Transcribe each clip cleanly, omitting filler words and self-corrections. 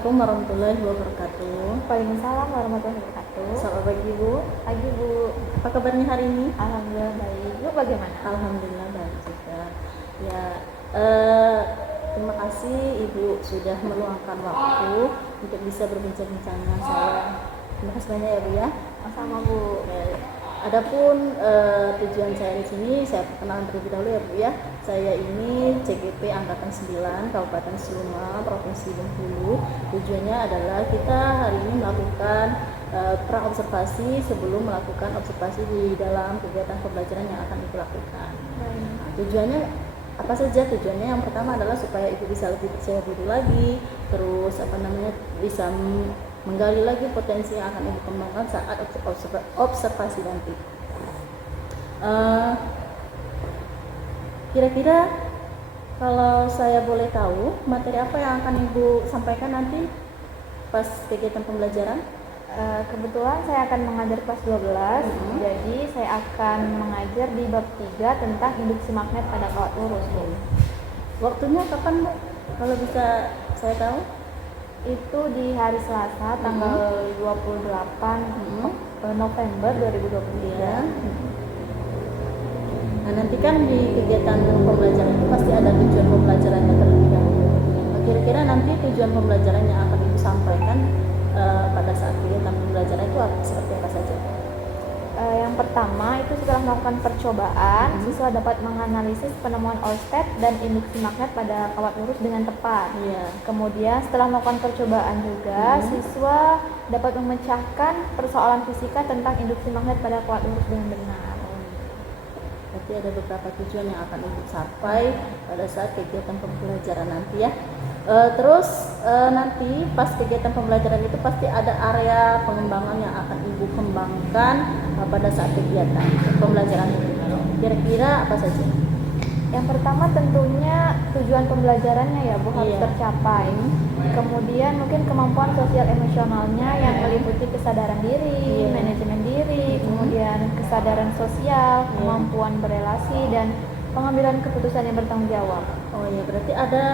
Assalamualaikum warahmatullahi wabarakatuh. Waalaikumsalam warahmatullahi wabarakatuh. Selamat pagi Bu. Pagi Bu. Apa kabarnya hari ini? Alhamdulillah baik. Bu bagaimana? Alhamdulillah baik juga. Ya, terima kasih Ibu sudah meluangkan waktu untuk bisa berbincang-bincang dengan saya. Terima kasih banyak ya Bu ya. Sama Bu. Adapun tujuan saya di sini, saya perkenalan terlebih dahulu ya Bu ya. Saya ini CGP Angkatan 9 Kabupaten Seluma, Provinsi Bengkulu. Tujuannya adalah kita hari ini melakukan praobservasi sebelum melakukan observasi di dalam kegiatan pembelajaran yang akan Ibu lakukan. Tujuannya apa saja? Tujuannya yang pertama adalah supaya Ibu bisa lebih percaya diri lagi, terus bisa menggali lagi potensi yang akan Ibu kembangkan saat observasi nanti. Kira-kira kalau saya boleh tahu, materi apa yang akan Ibu sampaikan nanti pas kegiatan pembelajaran? Kebetulan saya akan mengajar kelas 12, jadi saya akan mengajar di bab 3 tentang induksi magnet pada kawat lurus. Waktunya kapan Bu? Kalau bisa saya tahu? Itu di hari Selasa tanggal 28 November 2023. Ya. Nah, nanti kan di kegiatan pembelajaran itu pasti ada tujuan pembelajarannya terlebih dahulu. Kira-kira nanti tujuan pembelajaran yang akan Ibu sampaikan pada saat kegiatan pembelajaran itu seperti apa saja? Yang pertama itu setelah melakukan percobaan, siswa dapat menganalisis penemuan Ørsted dan induksi magnet pada kawat lurus dengan tepat. Kemudian setelah melakukan percobaan juga, siswa dapat memecahkan persoalan fisika tentang induksi magnet pada kawat lurus dengan benar. Berarti ada beberapa tujuan yang akan Ibu capai pada saat kegiatan pembelajaran nanti ya. Nanti pas kegiatan pembelajaran itu pasti ada area pengembangan yang akan Ibu kembangkan pada saat kegiatan pembelajaran itu. Kira-kira apa saja? Yang pertama tentunya tujuan pembelajarannya ya Bu harus tercapai. Kemudian mungkin kemampuan sosial emosionalnya yang meliputi kesadaran diri, manajemen diri, kemudian kesadaran sosial, kemampuan berelasi dan pengambilan keputusan yang bertanggung jawab. Oh ya, berarti ada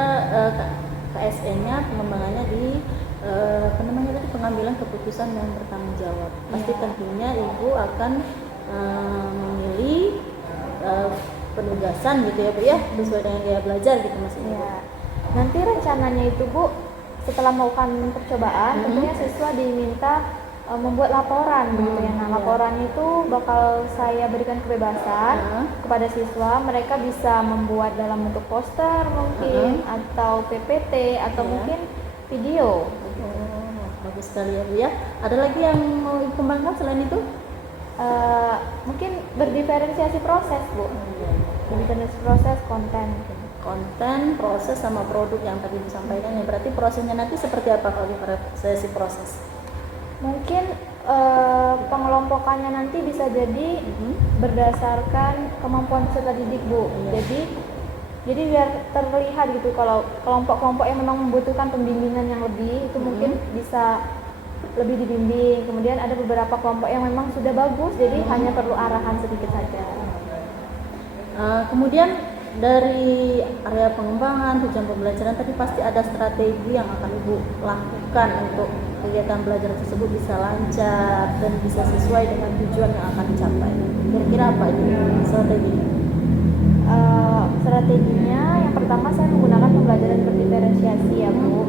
KSN-nya pengembangannya di pengambilan keputusan yang bertanggung jawab. Pasti tentunya Ibu akan memilih penugasan gitu ya Bu ya, sesuai dengan gaya belajar gitu maksudnya. Ya. Nanti rencananya itu Bu, setelah melakukan percobaan, tentunya siswa diminta membuat laporan gitu ya. Nah, laporan itu bakal saya berikan kebebasan kepada siswa. Mereka bisa membuat dalam bentuk poster mungkin atau PPT atau mungkin video. Bagus sekali ya Bu ya. Ada lagi yang mau dikembangkan selain itu? Mungkin berdiferensiasi proses Bu. Berdiferensiasi proses konten, proses sama produk yang tadi disampaikan. Ya, berarti prosesnya nanti seperti apa kalau diferensiasi proses? Mungkin pengelompokannya nanti bisa jadi berdasarkan kemampuan peserta didik Bu. Jadi biar terlihat gitu kalau kelompok-kelompok yang memang membutuhkan pembimbingan yang lebih itu mungkin bisa lebih dibimbing. Kemudian ada beberapa kelompok yang memang sudah bagus, jadi hanya perlu arahan sedikit saja. Kemudian dari area pengembangan tujuan pembelajaran tadi pasti ada strategi yang akan Ibu lakukan untuk kegiatan belajar tersebut bisa lancar dan bisa sesuai dengan tujuan yang akan dicapai. Kira-kira apa itu strateginya? Strateginya yang pertama saya menggunakan pembelajaran berdiferensiasi ya Bu.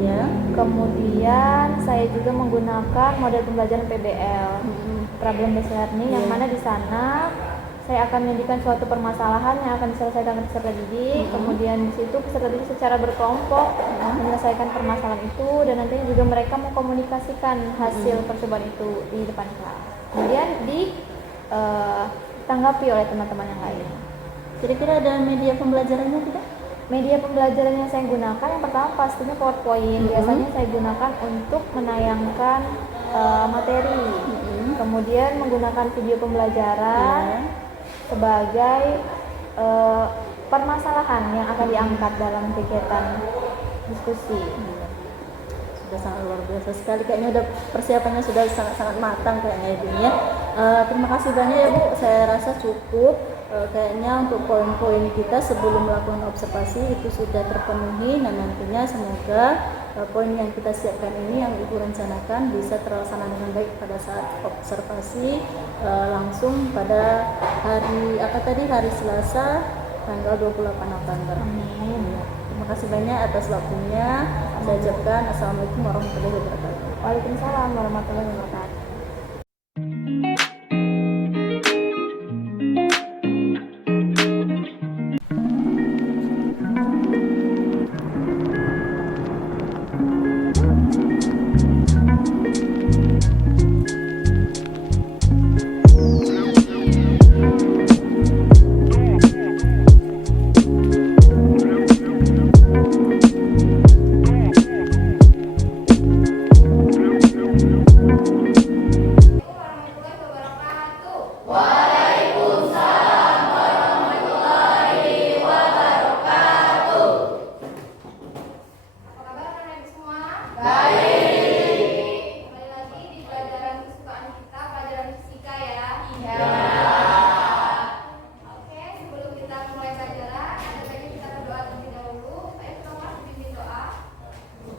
Kemudian saya juga menggunakan model pembelajaran PBL, problem based learning, yang mana di sana saya akan menjadikan suatu permasalahan yang akan diselesaikan oleh peserta didik. Kemudian di situ peserta didik secara berkelompok menyelesaikan permasalahan itu, dan nantinya juga mereka mengkomunikasikan hasil percobaan itu di depan kelas. Kemudian ditanggapi oleh teman-teman yang lain. Kira-kira ada media pembelajarannya tidak? Media pembelajaran yang saya gunakan yang pertama pastinya PowerPoint. Biasanya saya gunakan untuk menayangkan materi. Kemudian menggunakan video pembelajaran sebagai permasalahan yang akan diangkat dalam kegiatan diskusi. Sudah sangat luar biasa sekali, kayaknya udah persiapannya sudah sangat-sangat matang kayaknya Ibu ya. Terima kasih banyak ya Bu, saya rasa cukup kayaknya untuk poin-poin kita sebelum melakukan observasi itu sudah terpenuhi, dan nantinya semoga poin yang kita siapkan ini yang Ibu rencanakan bisa terlaksana dengan baik pada saat observasi langsung pada hari hari Selasa tanggal 28 November. Amin. Terima kasih banyak atas waktunya. Saya ucapkan Assalamualaikum warahmatullahi wabarakatuh. Waalaikumsalam warahmatullahi wabarakatuh.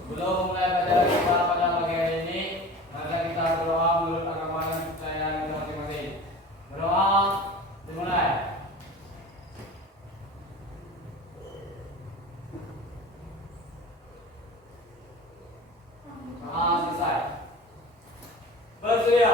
Sebelum mulai pelajaran kita pada pagi hari ini, marilah kita berdoa menurut agama dan kepercayaan kita masing-masing. Berdoa dimulai. Selesai. Bersedia.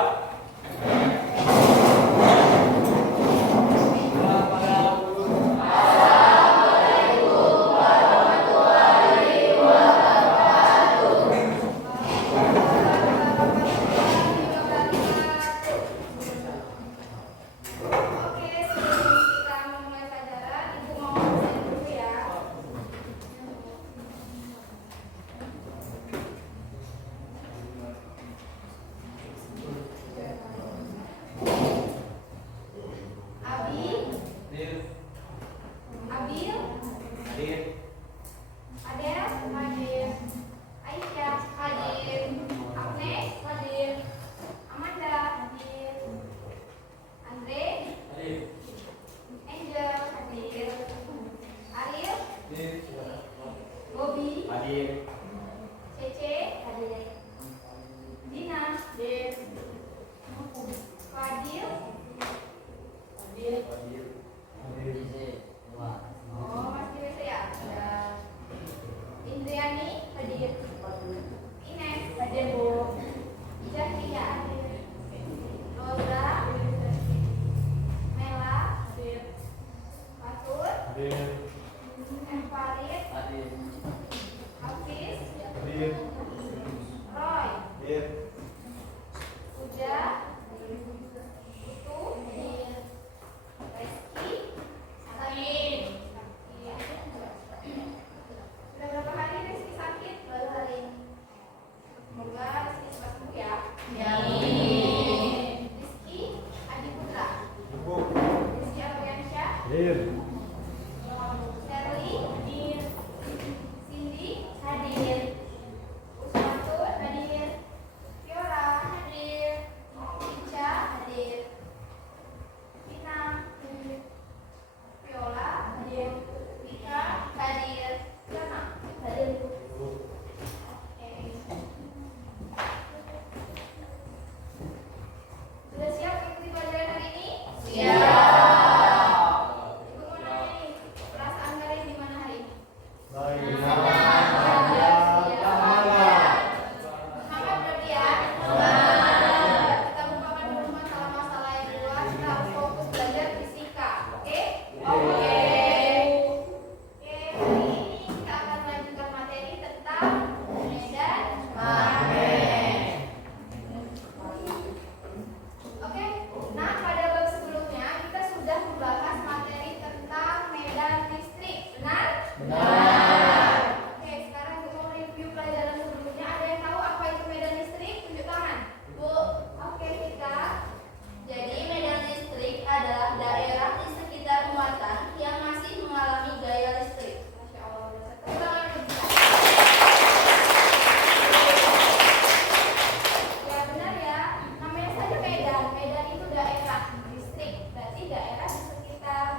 Medan itu daerah, distrik berarti daerah di sekitar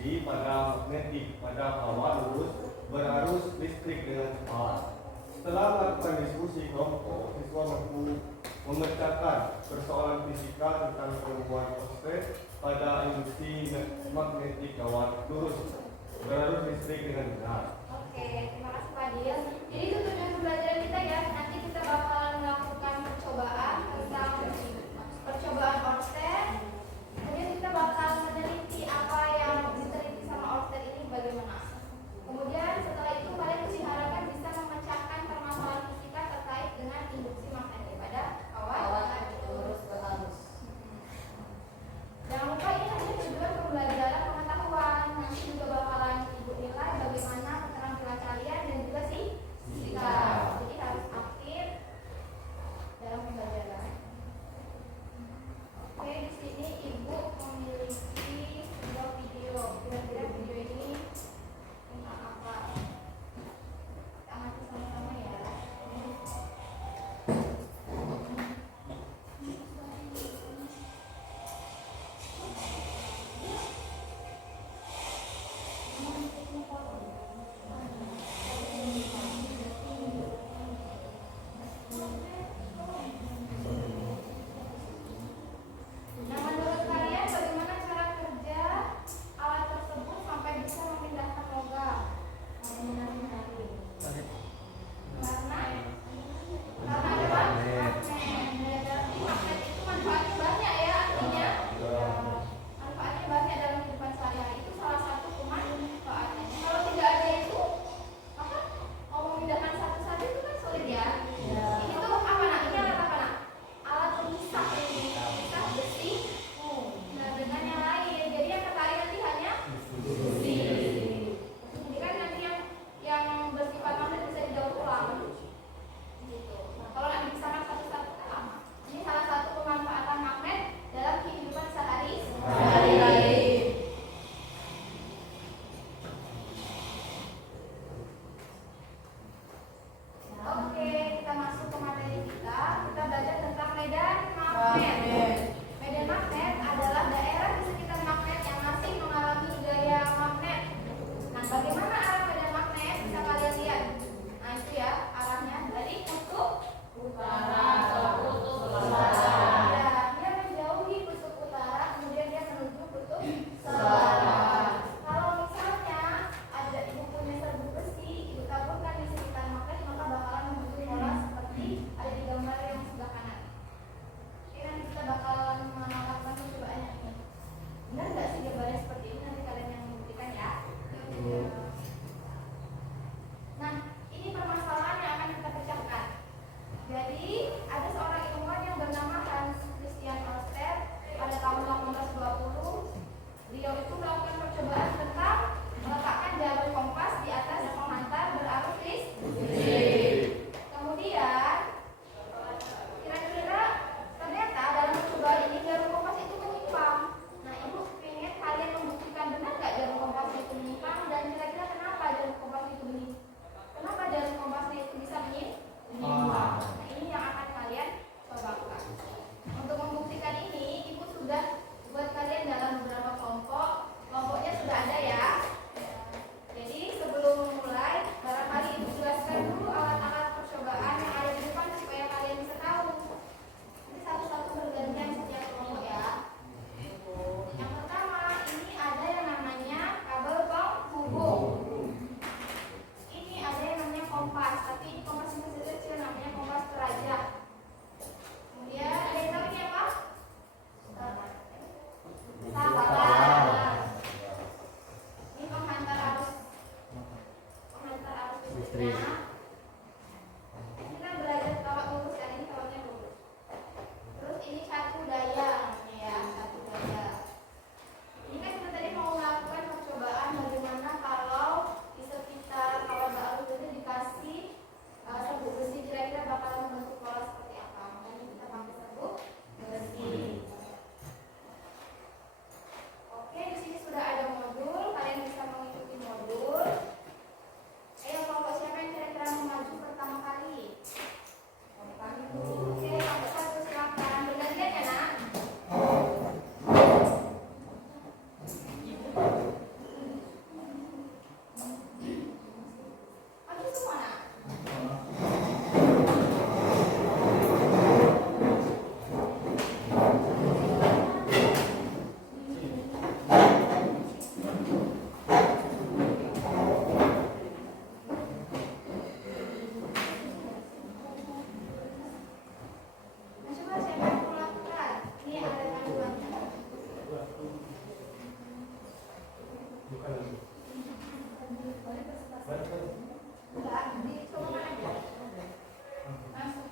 induksi pada magnetik pada hawa lurus berarus listrik dengan cepat. Setelah melakukan diskusi kelompok, siswa mampu memecahkan persoalan fisika tentang penemuan konsep pada induksi magnetik hawa lurus berarus listrik dengan benar. Oke, terima kasih Pak Dil. Jadi itu tujuan pembelajaran kita ya. Nanti kita bakalan melakukan percobaan tentang percobaan Orsted. Kemudian kita bakal meneliti apa yang diteliti sama Orsted ini bagaimana. Kemudian setelah itu kalian diharapkan bisa memecahkan permasalahan fisika terkait dengan induksi magnetik pada hawa lurus berarus. Jangan lupa ini hanya tujuan pembelajaran pengetahuan. Nanti juga bakalan ibu nilai bagaimana keterampilan kalian dan juga fisika. Jadi harus aktif dalam pembelajaran. Oke, di sini ibu memiliki sebuah video. Kira-kira video ini tentang apa? Kita amati sama-sama ya. Nah, menurut kalian bagaimana cara kerja alat tersebut sampai bisa memindahkan logam? Karena ada magnet. Berarti magnet itu manfaatnya banyak ya artinya. Manfaatnya banyak dalam kehidupan sehari-hari. Itu salah satu pemanfaatnya. Kalau tidak Enggak, dicobakan aja. Langsung.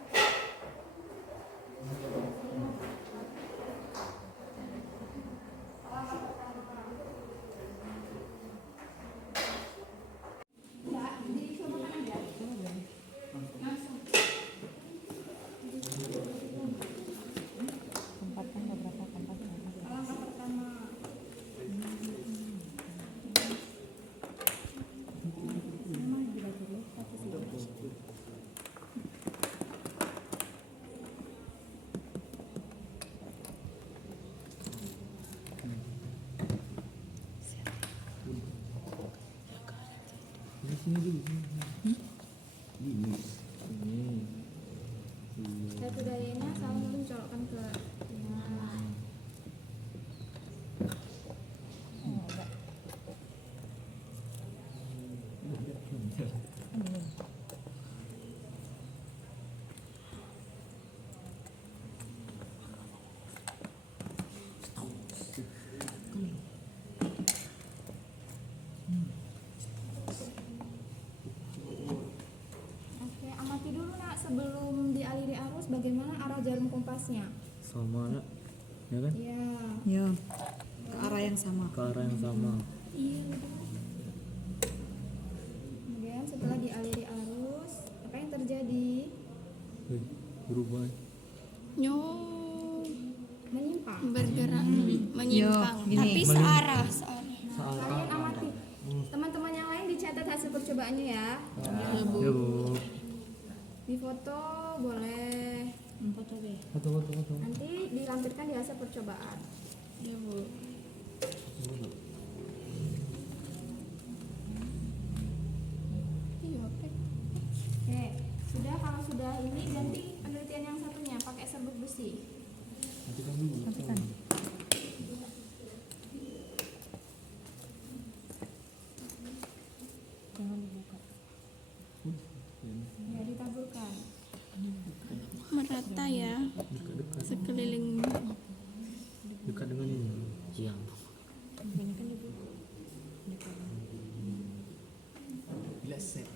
Halaman pertama. Enggak, dicobakan aja. Langsung. Halaman pertama. Satu dayanya selalu mencolokkan ke Oke, amati dulu nak sebelum dialiri arus bagaimana arah jarum kompasnya. Sama nak, ya kan? Iya. Ya, ke arah yang sama. Ke arah yang sama. Iya. Kemudian setelah dialiri arus, apa yang terjadi? Berubah. Menyimpang. Bergerak menyimpang gini. tapi searah Kalian amati. Teman-teman yang lain dicatat hasil percobaannya ya. Ya bu. Di foto boleh. Foto. Nanti dilampirkan di hasil percobaan. ya bu. Iya, oke. Oke, sudah kalau sudah ini ganti penelitian yang satunya pakai serbuk besi. Matikan dulu. Matikan. Jangan dibuka. Ya ditaburkan. Merata ya Dekat-dekat. sekeliling. Dekat dengan ini. Iya. Ini kan dibuka. Bila set.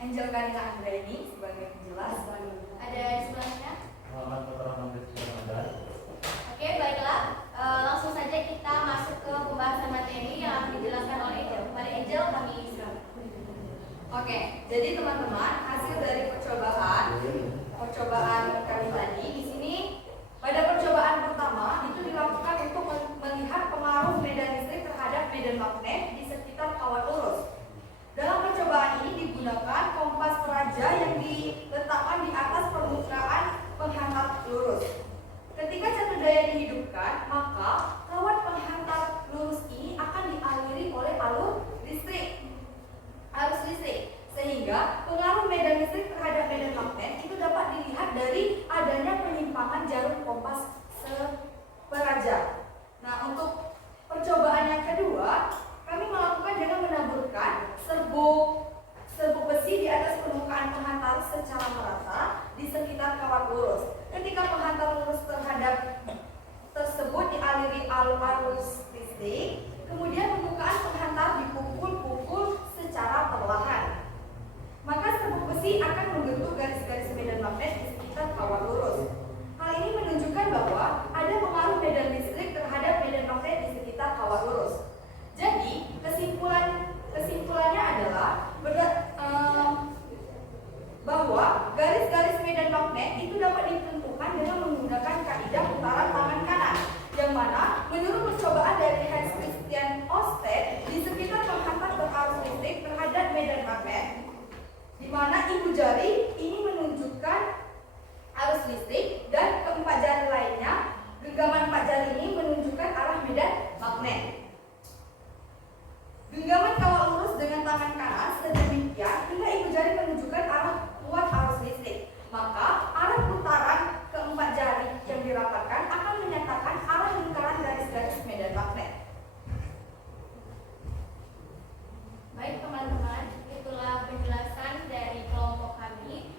Angel Karina Anggraini sebagai penjelas. Ada di sebelahnya. Muhammad Putra Mandiri Ramadan. Oke, baiklah. Langsung saja kita masuk ke pembahasan materi yang akan dijelaskan oleh Angel. Mari Angel, kami silakan. Oke, jadi teman-teman, hasil dari percobaan kami tadi di sini pada percobaan pertama itu dilakukan untuk melihat pengaruh medan listrik terhadap medan magnet di sekitar kawat lurus. Dalam percobaan ini digunakan kompas peraja yang diletakkan di atas permukaan penghantar lurus. Ketika satu daya dihidupkan, maka kawat penghantar lurus ini akan dialiri oleh arus listrik, sehingga pengaruh medan listrik terhadap medan magnet itu dapat dilihat dari adanya penyimpangan jarum kompas seperaja. Nah, untuk percobaan yang kedua, kami melakukan dengan menaburkan serbuk besi di atas permukaan penghantar secara merata di sekitar kawat lurus. Ketika penghantar lurus tersebut dialiri arus listrik, kemudian permukaan penghantar dipukul secara perlahan. Maka serbuk besi akan membentuk garis-garis medan magnet di sekitar kawat lurus. Hal ini menunjukkan bahwa ada pengaruh medan listrik terhadap medan magnet di sekitar kawat lurus. Jadi, kesimpulannya adalah bahwa garis-garis medan magnet itu dapat ditentukan dengan menggunakan kaidah putaran tangan kanan, yang mana menurut percobaan dari Hans Christian Ørsted di sekitar penghantar berarus listrik terhadap medan magnet, di mana ibu jari ini menunjukkan arus listrik dan keempat jari lainnya, genggaman 4 jari ini menunjukkan arah medan magnet. Genggaman kawat lurus dengan tangan kanan sedemikian hingga ibu jari menunjukkan arah kuat arus listrik. Maka arah putaran keempat jari yang dirapatkan akan menyatakan arah lingkaran garis-garis medan magnet. Baik teman-teman, itulah penjelasan dari kelompok kami.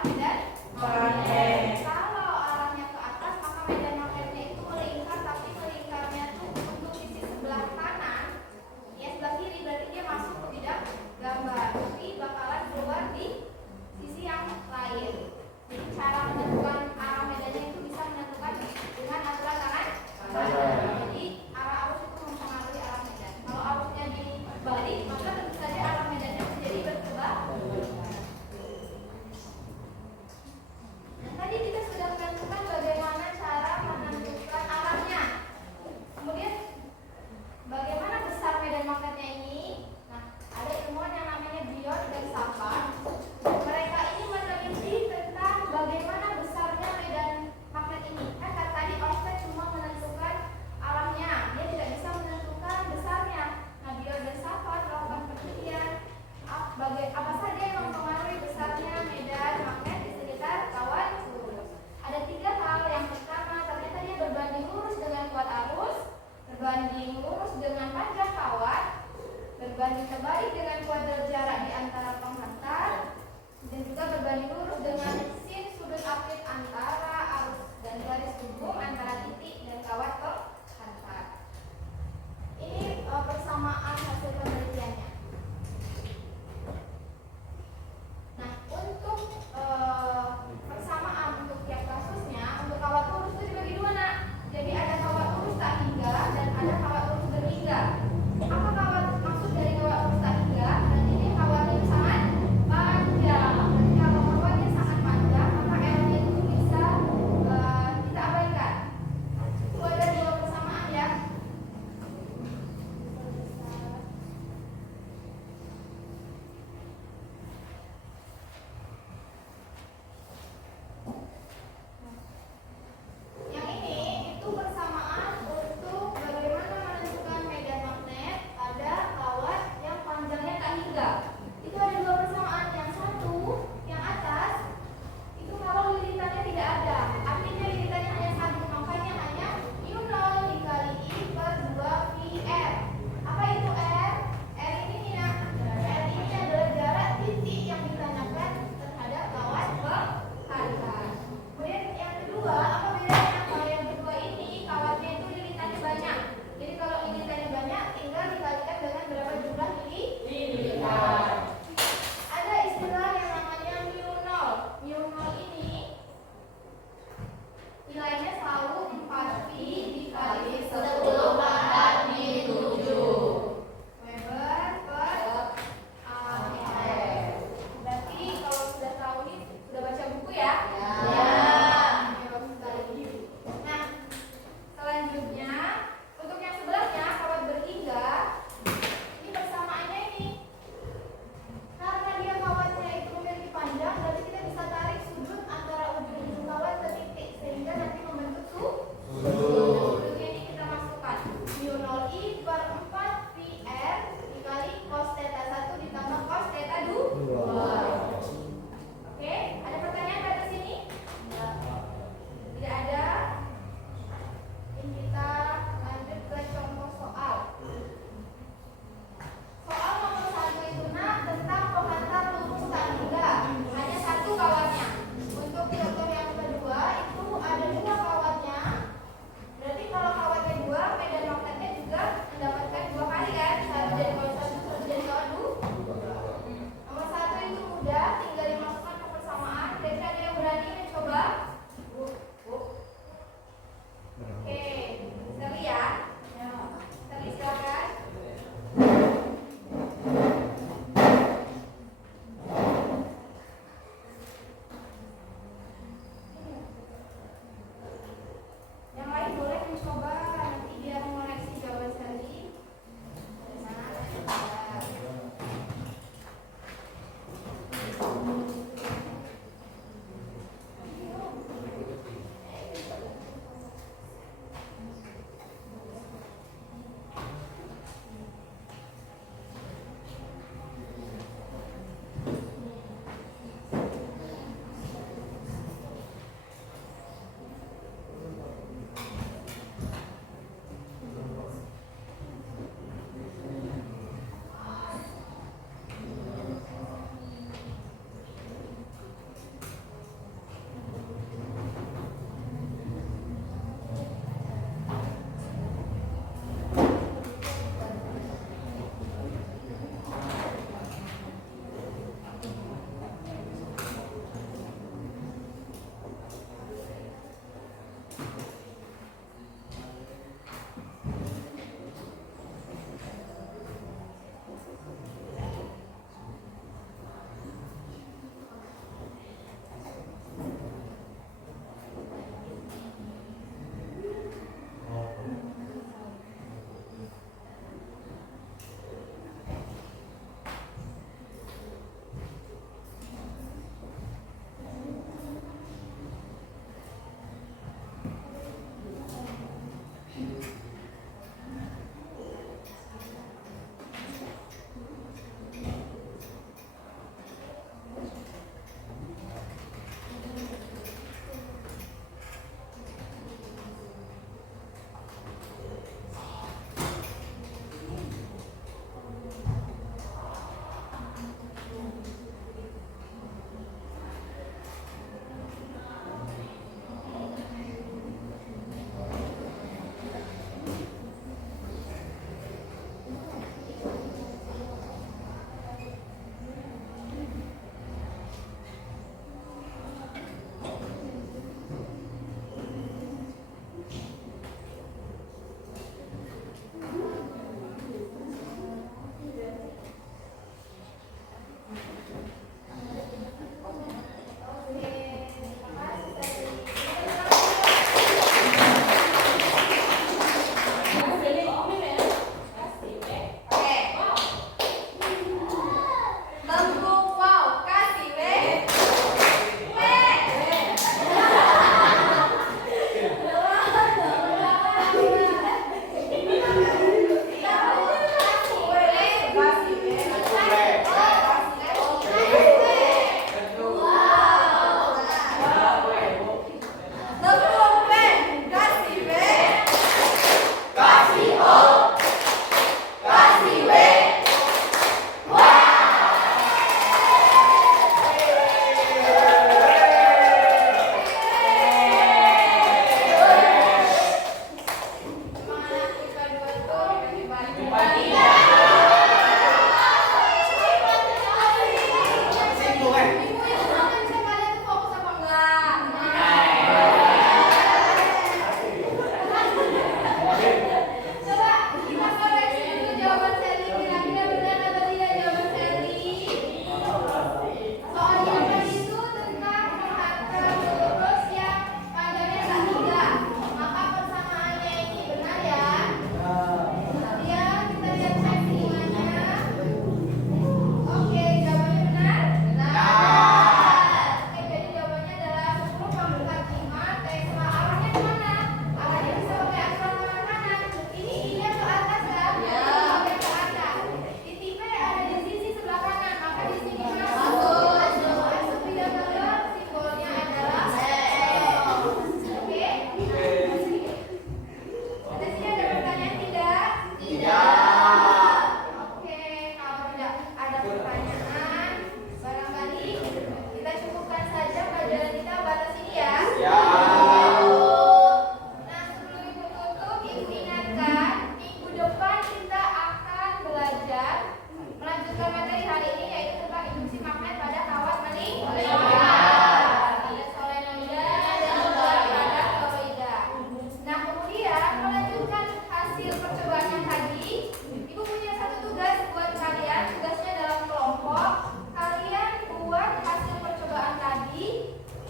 arah medan magnet. Kalau arahnya ke atas, maka medan magnetnya itu melingkar, tapi melingkarnya tuh untuk sisi sebelah kanan, ya sebelah kiri berarti dia masuk ke bidang gambar, tapi bakalan keluar di sisi yang lain. Jadi cara menentukan arah medannya itu bisa menentukan dengan aturan tangan. Jadi arah arus itu mempengaruhi arah medan. Kalau arusnya dibalik, maka tentu saja arah medannya menjadi berubah.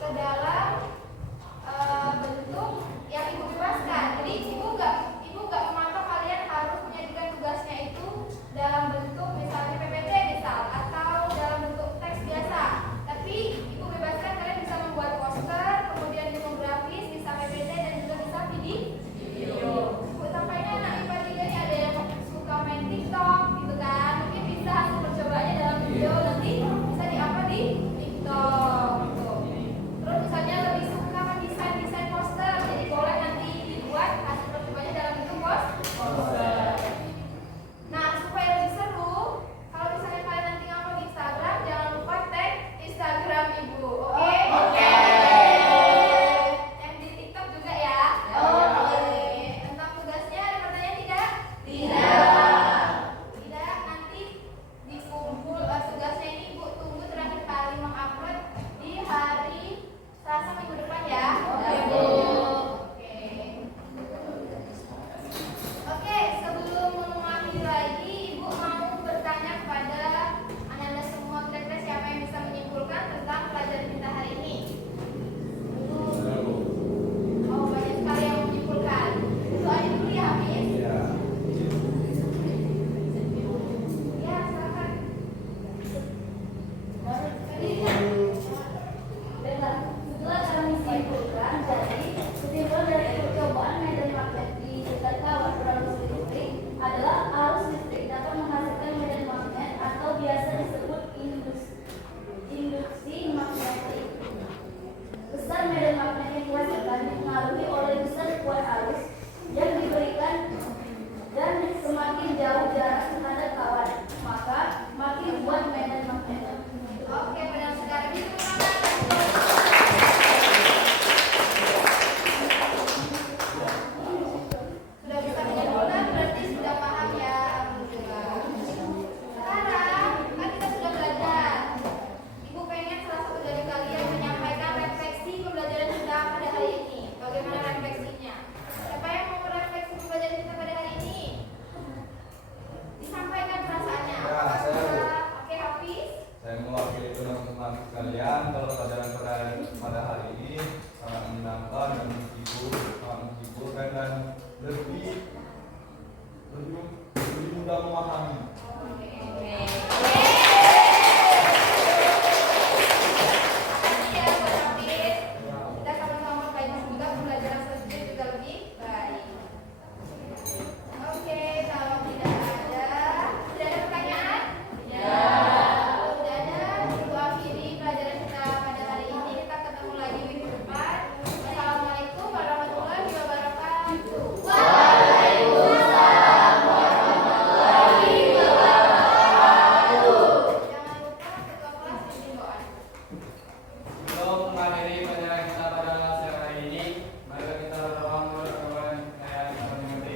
ke dalam bentuk yang ibu bebaskan. Jadi ibu nggak mematok kalian harus menyajikan tugasnya itu dalam bentuk misalnya PPT misal atau dalam bentuk teks biasa. Tapi ibu bebaskan kalian bisa membuat poster, kemudian infografis, bisa PPT dan juga bisa video. Ibu sampaikan anak IPA 3 ini ada yang suka main TikTok gitu kan. Mungkin bisa hasil percobaannya dalam video nanti bisa di-upload di TikTok gitu. Terus misalnya lebih suka mendesain poster, jadi boleh nanti dibuat hasil percobaannya dalam bentuk poster. Nah, supaya lebih seru, kalau misalnya kalian nanti upload di Instagram, jangan lupa tag Instagram ibu, oke? Oke. Yang di TikTok juga ya. Oke. Tentang tugasnya ada pertanyaan tidak? Tidak, nanti dikumpul tugasnya ini ibu tunggu terakhir kali mengupload di hari Selasa minggu depan ya. Oke, sebelum mengakhiri lagi, ibu mau bertanya kepada anda semua kira-kira siapa yang bisa menyimpulkan tentang pelajaran kita hari ini? Oh, banyak sekali yang menyimpulkan. Itu aja dulu ya, Hafiz. Ya, silakan. Setelah kami simpulkan, jadi kesimpulan dari percobaan medan magnet di dekat kawah berarus listrik adalah arus listrik dapat menghasilkan medan magnet atau biasa disebut induksi magnetik. Besar medan magnet yang dihasilkan dipengaruhi oleh besar kuat arus yang diberikan dan semakin jauh jarak terhadap kawan, maka makin kuat medan magnet. Oke, benar sekali. Sudah bisa menyimpulkan berarti sudah paham ya. Sekarang kan kita sudah belajar. Ibu pengen salah satu dari kalian menyampaikan refleksi pembelajaran kita pada hari ini. Bagaimana refleksinya? Siapa yang mau merefleksi pembelajaran kita pada hari ini? Disampaikan perasaannya. Ya, saya. Oke, Hafiz. Saya mewakili teman-teman sekalian, kalau pelajaran pada hari ini sangat menyenangkan dan menghiburkan dan lebih mudah memahami. Ya, Pak Hafiz. Kita sama-sama perbaiki semoga pembelajaran selanjutnya juga lebih baik. Oke, kalau tidak ada pertanyaan? Ya. Kalau tidak ada, ibu akhiri pelajaran kita pada hari ini. Kita ketemu lagi minggu depan. Assalamualaikum warahmatullahi wabarakatuh. Waalaikumsalam warahmatullahi wabarakatuh. Jangan lupa ketua kelas pimpin doa. Sebelum mengakhiri pelajaran kita pada siang hari ini, mari kita berdoa menurut kepada saya yang mengerti.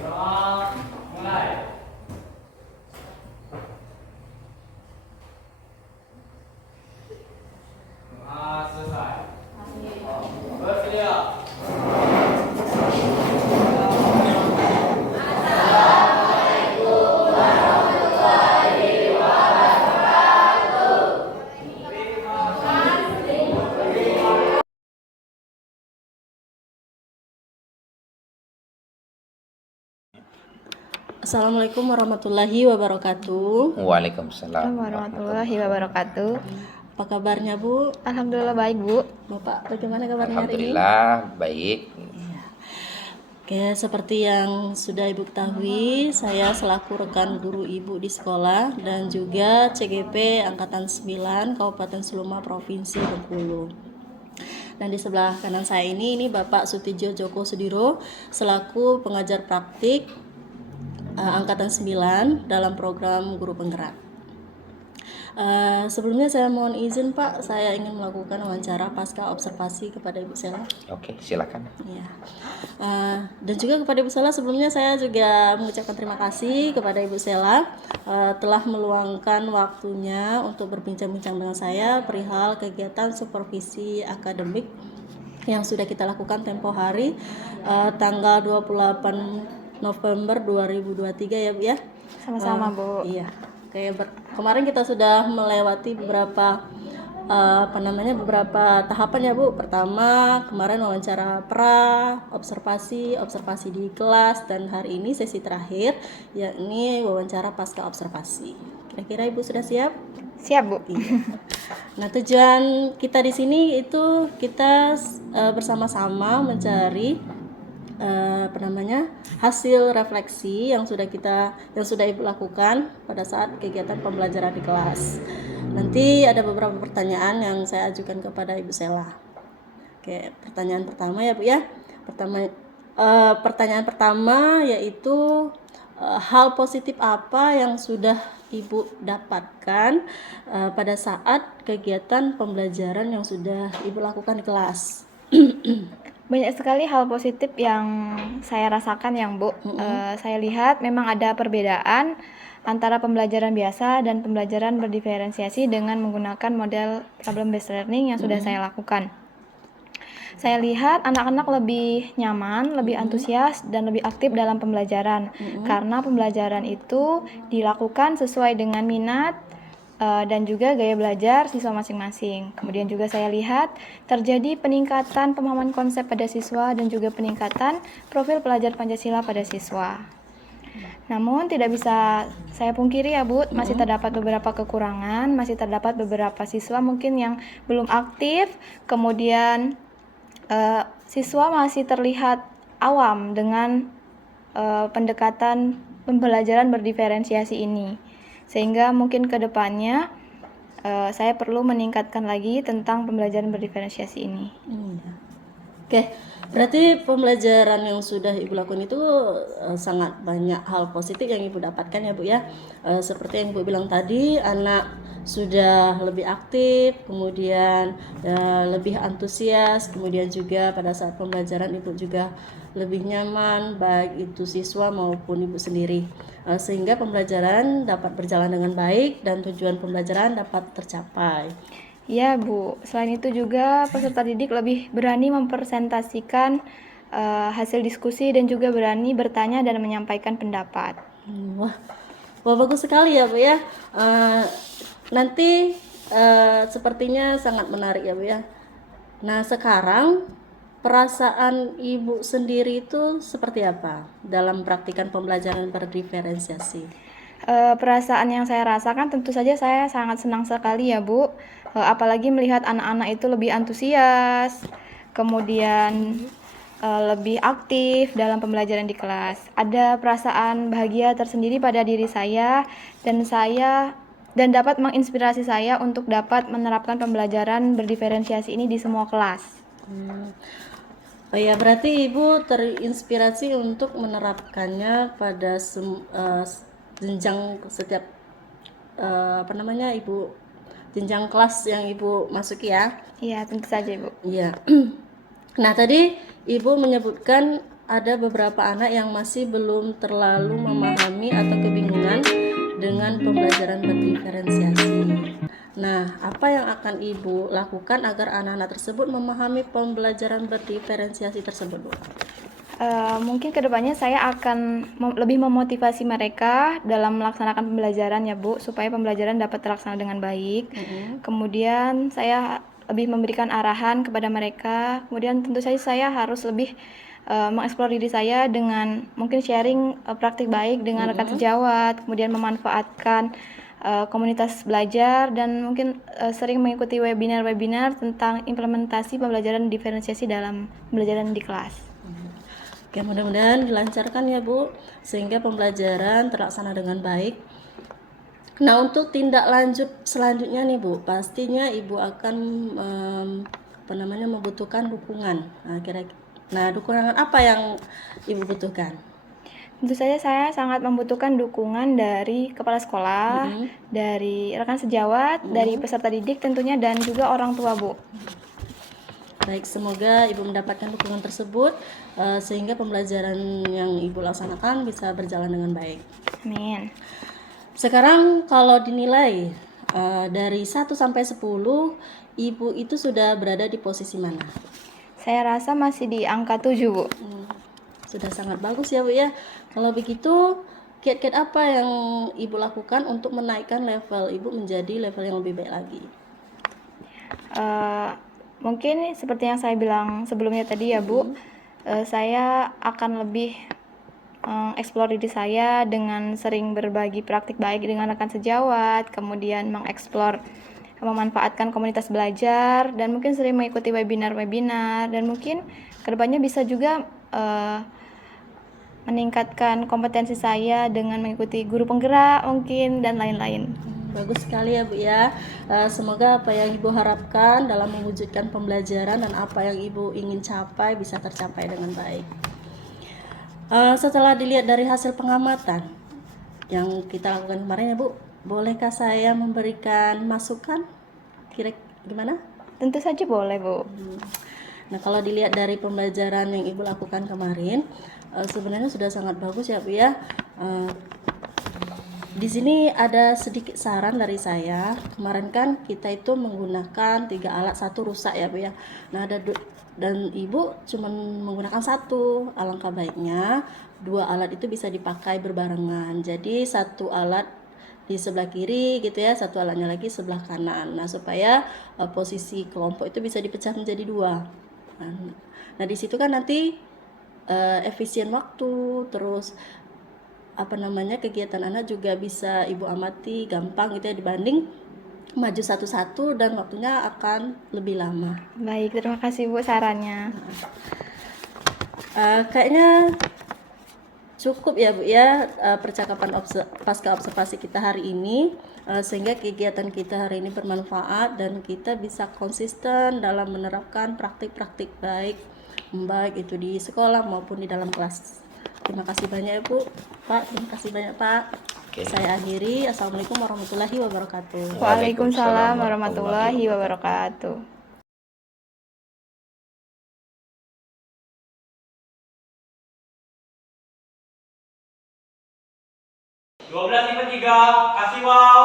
Doa mulai. Doa selesai. Bersedia. Assalamualaikum warahmatullahi wabarakatuh. Waalaikumsalam warahmatullahi wabarakatuh. Apa kabarnya Bu? Alhamdulillah baik, Bu. Bapak bagaimana kabarnya hari ini? Alhamdulillah baik. Oke, seperti yang sudah Ibu ketahui, saya selaku rekan guru Ibu di sekolah dan juga CGP Angkatan 9 Kabupaten Seluma Provinsi Bengkulu. Dan di sebelah kanan saya ini Bapak Sutijo Joko Sudiro selaku pengajar praktik Angkatan 9 dalam program Guru Penggerak. Sebelumnya saya mohon izin Pak, saya ingin melakukan wawancara pasca observasi kepada Ibu Sela. Oke, silakan. Ya. Dan juga kepada Ibu Sela sebelumnya saya juga mengucapkan terima kasih kepada Ibu Sela telah meluangkan waktunya untuk berbincang-bincang dengan saya perihal kegiatan supervisi akademik yang sudah kita lakukan tempo hari tanggal 28 November 2023 ya Bu ya. Sama-sama Bu. Iya. Kemarin kita sudah melewati beberapa beberapa tahapan ya Bu. Pertama kemarin wawancara pra, observasi di kelas, dan hari ini sesi terakhir yakni wawancara pasca observasi. Kira-kira Ibu sudah siap? Siap, Bu. Iya. Nah, tujuan kita di sini itu kita bersama-sama mencari hasil refleksi yang sudah Ibu lakukan pada saat kegiatan pembelajaran di kelas. Nanti ada beberapa pertanyaan yang saya ajukan kepada Ibu Sela. Oke, pertanyaan pertama ya Bu ya. Pertanyaan pertama yaitu hal positif apa yang sudah Ibu dapatkan pada saat kegiatan pembelajaran yang sudah Ibu lakukan di kelas? Banyak sekali hal positif yang saya rasakan yang Bu. Saya lihat memang ada perbedaan antara pembelajaran biasa dan pembelajaran berdiferensiasi dengan menggunakan model problem based learning yang sudah saya lakukan. Saya lihat anak-anak lebih nyaman, lebih antusias, dan lebih aktif dalam pembelajaran karena pembelajaran itu dilakukan sesuai dengan minat dan juga gaya belajar siswa masing-masing. Kemudian juga saya lihat terjadi peningkatan pemahaman konsep pada siswa dan juga peningkatan profil pelajar Pancasila pada siswa. Namun tidak bisa saya pungkiri ya Bu, masih terdapat beberapa kekurangan, masih terdapat beberapa siswa mungkin yang belum aktif, kemudian siswa masih terlihat awam dengan pendekatan pembelajaran berdiferensiasi ini. Sehingga mungkin ke depannya saya perlu meningkatkan lagi tentang pembelajaran berdiferensiasi ini. Oke, berarti pembelajaran yang sudah Ibu lakukan itu sangat banyak hal positif yang Ibu dapatkan ya Bu ya. Seperti yang Ibu bilang tadi, anak sudah lebih aktif, kemudian lebih antusias, kemudian juga pada saat pembelajaran Ibu juga lebih nyaman, baik itu siswa maupun Ibu sendiri, sehingga pembelajaran dapat berjalan dengan baik dan tujuan pembelajaran dapat tercapai. Ya Bu, selain itu juga peserta didik lebih berani mempresentasikan hasil diskusi dan juga berani bertanya dan menyampaikan pendapat. Wah bagus sekali ya Bu ya. Nanti sepertinya sangat menarik ya Bu ya. Nah sekarang perasaan Ibu sendiri itu seperti apa dalam praktikan pembelajaran berdiferensiasi? Perasaan yang saya rasakan tentu saja saya sangat senang sekali ya Bu, apalagi melihat anak-anak itu lebih antusias, kemudian lebih aktif dalam pembelajaran di kelas. Ada perasaan bahagia tersendiri pada diri saya dan dapat menginspirasi saya untuk dapat menerapkan pembelajaran berdiferensiasi ini di semua kelas. Oh ya, berarti Ibu terinspirasi untuk menerapkannya pada jenjang setiap Ibu jenjang kelas yang Ibu masuki ya? Iya, tentu saja Ibu. Iya. Nah, tadi Ibu menyebutkan ada beberapa anak yang masih belum terlalu memahami atau kebingungan dengan pembelajaran berdiferensiasi. Nah, apa yang akan Ibu lakukan agar anak-anak tersebut memahami pembelajaran berdiferensiasi tersebut, Bu? Mungkin kedepannya saya akan lebih memotivasi mereka dalam melaksanakan pembelajaran ya Bu, supaya pembelajaran dapat terlaksana dengan baik. Kemudian saya lebih memberikan arahan kepada mereka. Kemudian tentu saja saya harus lebih mengeksplor diri saya dengan mungkin sharing praktik baik dengan rekan sejawat, kemudian memanfaatkan komunitas belajar dan mungkin sering mengikuti webinar-webinar tentang implementasi pembelajaran diferensiasi dalam pembelajaran di kelas. Oke, mudah-mudahan dilancarkan ya Bu, sehingga pembelajaran terlaksana dengan baik. Nah, untuk tindak lanjut selanjutnya nih Bu, pastinya Ibu akan membutuhkan dukungan. Nah, dukungan apa yang Ibu butuhkan? Tentu saja saya sangat membutuhkan dukungan dari kepala sekolah, dari rekan sejawat, dari peserta didik tentunya, dan juga orang tua Bu. Baik, semoga Ibu mendapatkan dukungan tersebut sehingga pembelajaran yang Ibu laksanakan bisa berjalan dengan baik. Amin. Sekarang kalau dinilai dari 1 sampai 10, Ibu itu sudah berada di posisi mana? Saya rasa masih di angka 7 Bu. Sudah sangat bagus ya Bu ya. Kalau begitu, kiat-kiat apa yang Ibu lakukan untuk menaikkan level Ibu menjadi level yang lebih baik lagi? Eh, mungkin seperti yang saya bilang sebelumnya tadi ya Bu, saya akan lebih mengeksplor diri saya dengan sering berbagi praktik baik dengan rekan sejawat, kemudian mengeksplor memanfaatkan komunitas belajar, dan mungkin sering mengikuti webinar-webinar, dan mungkin kedepannya bisa juga meningkatkan kompetensi saya dengan mengikuti guru penggerak mungkin, dan lain-lain. Bagus sekali ya Bu ya. Semoga apa yang Ibu harapkan dalam mewujudkan pembelajaran dan apa yang Ibu ingin capai bisa tercapai dengan baik. Setelah dilihat dari hasil pengamatan yang kita lakukan kemarin ya Bu, bolehkah saya memberikan masukan? Kira gimana? Tentu saja boleh Bu. Nah, kalau dilihat dari pembelajaran yang Ibu lakukan kemarin, sebenarnya sudah sangat bagus ya Bu ya. Di sini ada sedikit saran dari saya. Kemarin kan kita itu menggunakan 3 alat, 1 rusak ya Bu ya. Nah, dan Ibu cuma menggunakan 1. Alangkah baiknya 2 alat itu bisa dipakai berbarengan. Jadi 1 alat di sebelah kiri gitu ya, 1 alatnya lagi sebelah kanan. Nah, supaya posisi kelompok itu bisa dipecah menjadi 2. Nah, di situ kan nanti efisien waktu, terus kegiatan anak juga bisa Ibu amati gampang gitu ya, dibanding maju satu-satu dan waktunya akan lebih lama. Baik, terima kasih Bu sarannya. Kayaknya cukup ya Bu ya percakapan pasca observasi kita hari ini, sehingga kegiatan kita hari ini bermanfaat dan kita bisa konsisten dalam menerapkan praktik-praktik baik itu di sekolah maupun di dalam kelas. Terima kasih banyak ya Bu. Pak, terima kasih banyak Pak. Oke. Saya akhiri. Assalamualaikum warahmatullahi wabarakatuh. Waalaikumsalam warahmatullahi wabarakatuh. Dua belas tipe 3, kasih wow.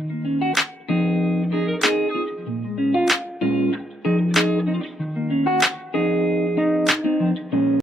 Oke.